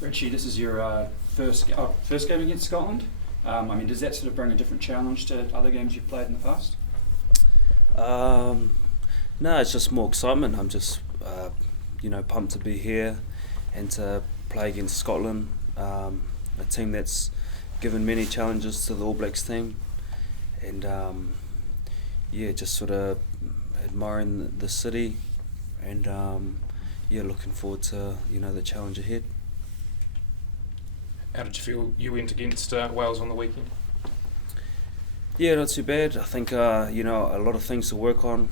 Richie, this is your first game against Scotland. Does that sort of bring a different challenge to other games you've played in the past? No, it's just more excitement. I'm just, pumped to be here and to play against Scotland, a team that's given many challenges to the All Blacks team, and just sort of admiring the city, and looking forward to the challenge ahead. How did you feel you went against Wales on the weekend? Yeah, not too bad. I think a lot of things to work on.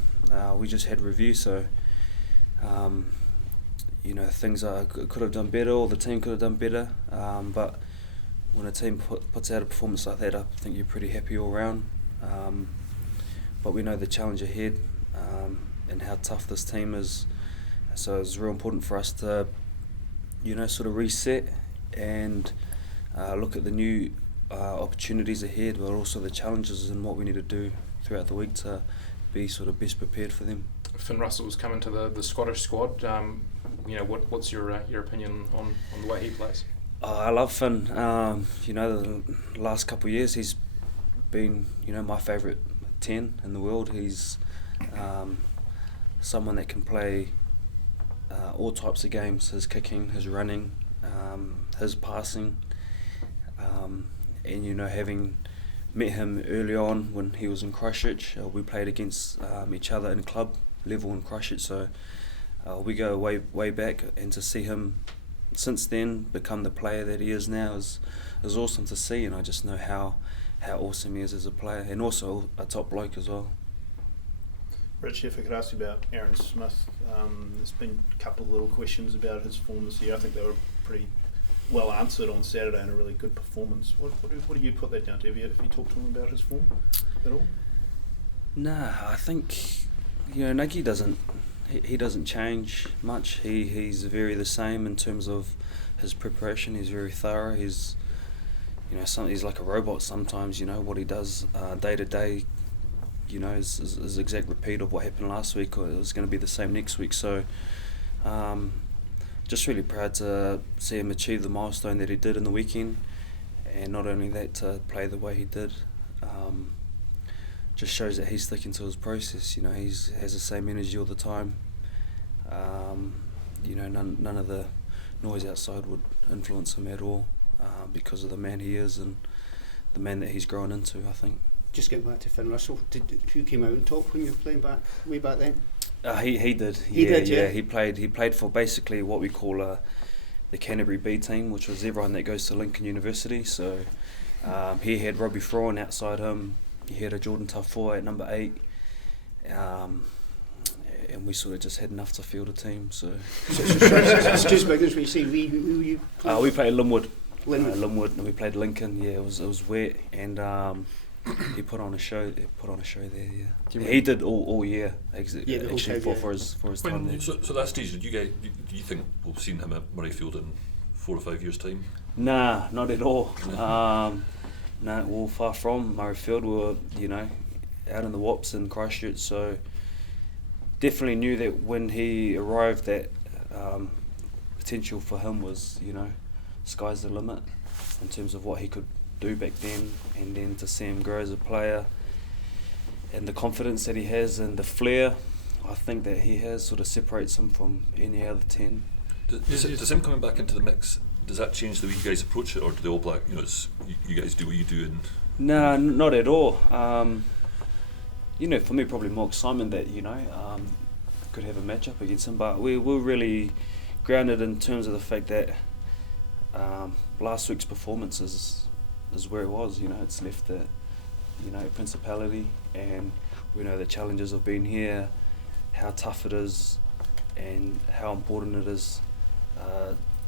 We just had review, so things I could have done better, or the team could have done better. But when a team puts out a performance like that, I think you're pretty happy all round. But we know the challenge ahead and how tough this team is. So it's real important for us to, sort of reset and look at the new opportunities ahead, but also the challenges and what we need to do throughout the week to be sort of best prepared for them. Finn Russell's come into the Scottish squad. What's your opinion on the way he plays? I love Finn. The last couple of years he's been my favourite 10 in the world. He's someone that can play all types of games: his kicking, his running, his passing, and having met him early on when he was in Christchurch, we played against each other in club level in Christchurch, so we go way back, and to see him since then become the player that he is now is awesome to see, and I just know how awesome he is as a player, and also a top bloke as well. Richie, if I could ask you about Aaron Smith, there's been a couple of little questions about his form this year. I think they were pretty well answered on Saturday and a really good performance. What do you put that down to? Have you talked to him about his form at all? Nah, I think Nagy doesn't change much. He's very the same in terms of his preparation. He's very thorough. He's he's like a robot sometimes. What he does day to day, is exact repeat of what happened last week, or it was going to be the same next week. So just really proud to see him achieve the milestone that he did in the weekend, and not only that, to play the way he did. Just shows that he's sticking to his process. He has the same energy all the time. None of the noise outside would influence him at all, because of the man he is and the man that he's grown into, I think. Just getting back to Finn Russell, who came out and talked when you were playing way back then? He did. He did. He played for basically what we call the Canterbury B team, which was everyone that goes to Lincoln University. So he had Robbie Frawn outside him. He had a Jordan Tafoa at number 8. And we sort of just had enough to field a team. So it's just big as we say. Who you? We played Linwood. Linwood, and we played Lincoln. Yeah, it was wet, and he put on a show. He put on a show there. Yeah, he did all year. Actually, for his time there. So that stage, do you think we'll see him at Murrayfield in 4 or 5 years' time? Nah, not at all. No, we're far from Murrayfield. We were, out in the Wops in Christchurch. So definitely knew that when he arrived, that potential for him was, sky's the limit in terms of what he could do back then, and then to see him grow as a player and the confidence that he has and the flair, I think that he has sort of separates him from any other 10. Does him coming back into the mix, does that change the way you guys approach it, or do the All Black, you guys do what you do? No, not at all. For me, probably more excitement that could have a match up against him, but we're really grounded in terms of the fact that last week's performance is where it was. It's left at Principality, and we know the challenges of being here, how tough it is, and how important it is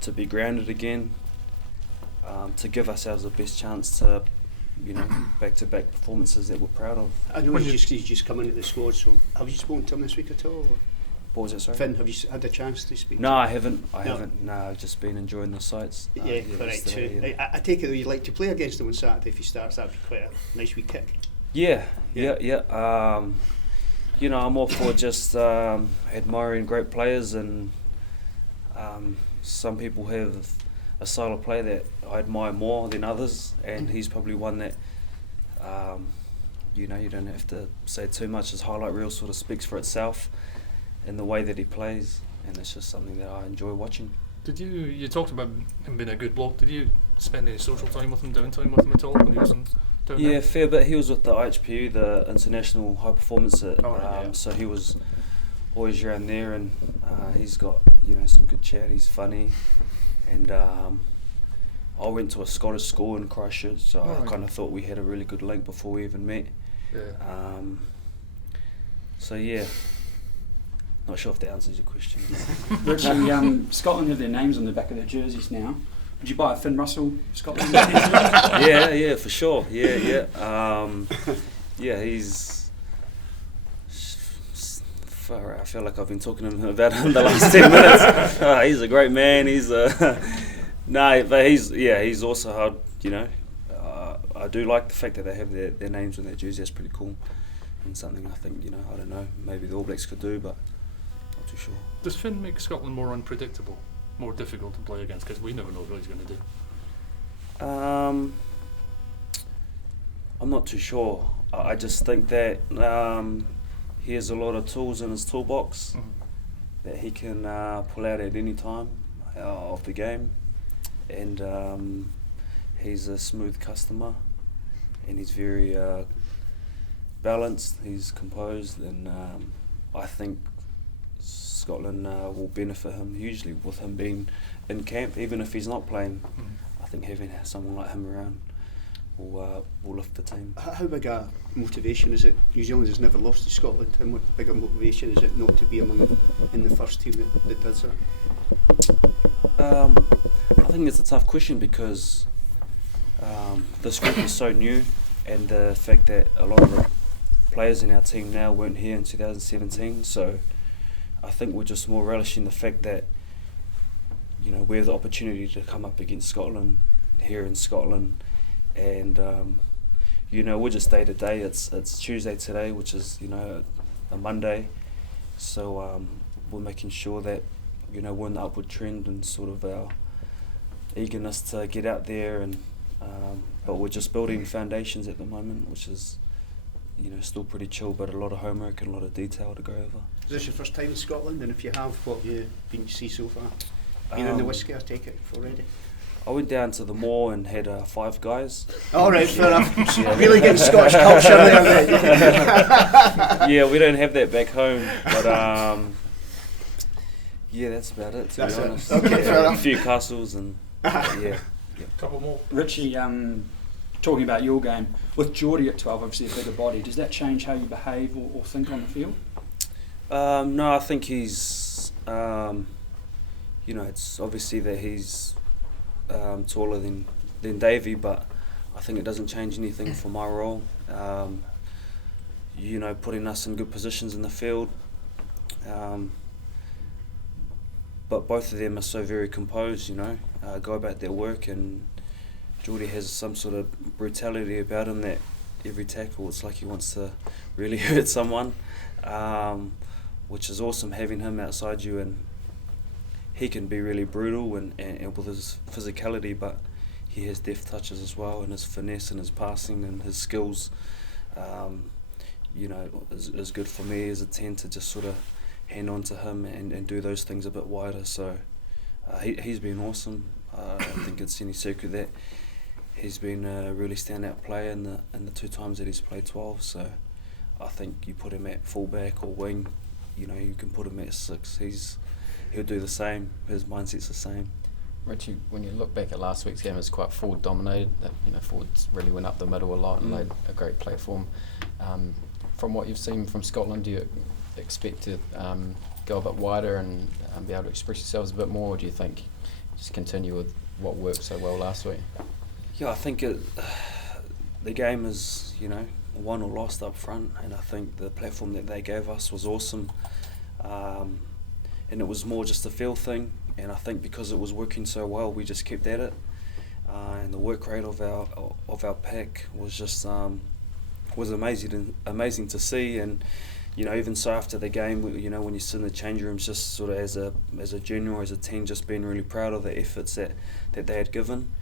to be grounded again, to give ourselves the best chance to back-to-back performances that we're proud of. I know he's just come into the squad, so have you spoken to him this week at all? What was it, sorry? Finn, have you had a chance to speak No, to him? I haven't. No, I've just been enjoying the sights. Correct too. Yeah. I take it though you'd like to play against him on Saturday if he starts. That'd be quite a nice wee kick. Yeah. I'm all for just admiring great players, and some people have a style of play that I admire more than others, and he's probably one that you don't have to say too much. His highlight reel sort of speaks for itself in the way that he plays, and it's just something that I enjoy watching. Did you talked about him being a good bloke? Did you spend any social time with him, downtime with him at all when he was down Yeah, there? fair bit. He was with the IHPU, the International High Performance, Yeah. so he was always around there, and he's got some good chat. He's funny, and I went to a Scottish school in Christchurch, so I kind of thought we had a really good link before we even met. Yeah. So yeah, not sure if that answers your question. Richie, Scotland have their names on the back of their jerseys now. Would you buy a Finn Russell Scotland? Yeah, for sure. Yeah. He's. I feel like I've been talking to him about him the last 10 minutes. He's a great man. He's but he's also hard. I do like the fact that they have their names on their jersey. That's pretty cool, and something I think I don't know, maybe the All Blacks could do, but not too sure. Does Finn make Scotland more unpredictable, more difficult to play against? Because we never know what he's going to do. I'm not too sure. I just think that he has a lot of tools in his toolbox that he can pull out at any time of the game, and he's a smooth customer, and he's very balanced, he's composed, and I think Scotland will benefit him hugely with him being in camp, even if he's not playing. I think having someone like him around will lift the team. How big a motivation is it? New Zealand has never lost to Scotland. How much bigger motivation is it not to be in the first team that does that? I think it's a tough question because this group is so new, and the fact that a lot of the players in our team now weren't here in 2017, so I think we're just more relishing the fact that we have the opportunity to come up against Scotland here in Scotland, and we're just day to day. It's Tuesday today, which is a Monday, so we're making sure that we're in the upward trend and sort of our eagerness to get out there, and but we're just building foundations at the moment, which is still pretty chill, but a lot of homework and a lot of detail to go over. Is this your first time in Scotland, and if you have, what have you been to see so far? Been in the whisky, I take it, already? I went down to the mall and had 5 guys. All right, fair enough. Really getting Scottish culture there, mate. Yeah, we don't have that back home, but yeah, that's about it, to be honest. Okay, fair enough. A few castles and yeah. Couple more. Richie, talking about your game, with Geordie at 12, obviously a bigger body, does that change how you behave or think on the field? No, I think he's, it's obviously that he's taller than Davey, but I think it doesn't change anything for my role. Putting us in good positions in the field. But both of them are so very composed, go about their work, and Geordie has some sort of brutality about him that every tackle it's like he wants to really hurt someone, which is awesome having him outside you, and he can be really brutal and with his physicality, but he has deft touches as well, and his finesse and his passing and his skills is good for me as a 10 to just sort of hand on to him and do those things a bit wider. So he's been awesome. I don't think it's any secret that he's been a really standout player in the 2 times that he's played 12. So I think you put him at fullback or wing, you can put him at 6. He'll do the same. His mindset's the same. Richie, when you look back at last week's game, it was quite forward dominated. That forwards really went up the middle a lot and laid a great platform. From what you've seen from Scotland, do you expect to go a bit wider and be able to express yourselves a bit more, or do you think just continue with what worked so well last week? Yeah, I think the game is won or lost up front, and I think the platform that they gave us was awesome, and it was more just a feel thing, and I think because it was working so well, we just kept at it, and the work rate of our pack was just was amazing to see, and even so after the game, when you sit in the change rooms, just sort of as a general, as a team, just being really proud of the efforts that they had given.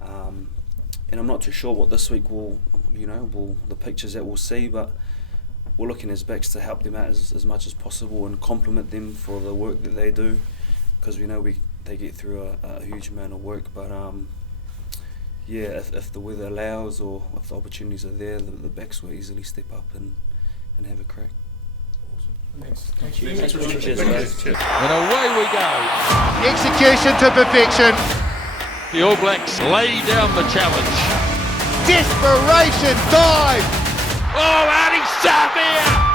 And I'm not too sure what this week will the pictures that we'll see, but we're looking as backs to help them out as much as possible and compliment them for the work that they do, because we know they get through a huge amount of work. But if the weather allows or if the opportunities are there, the backs will easily step up and have a crack. Thank you. Thanks, Richie. Cheers, Thank you. guys. Cheers. And away we go. Execution to perfection. The All Blacks lay down the challenge. Desperation dive. Oh, Adi Savia!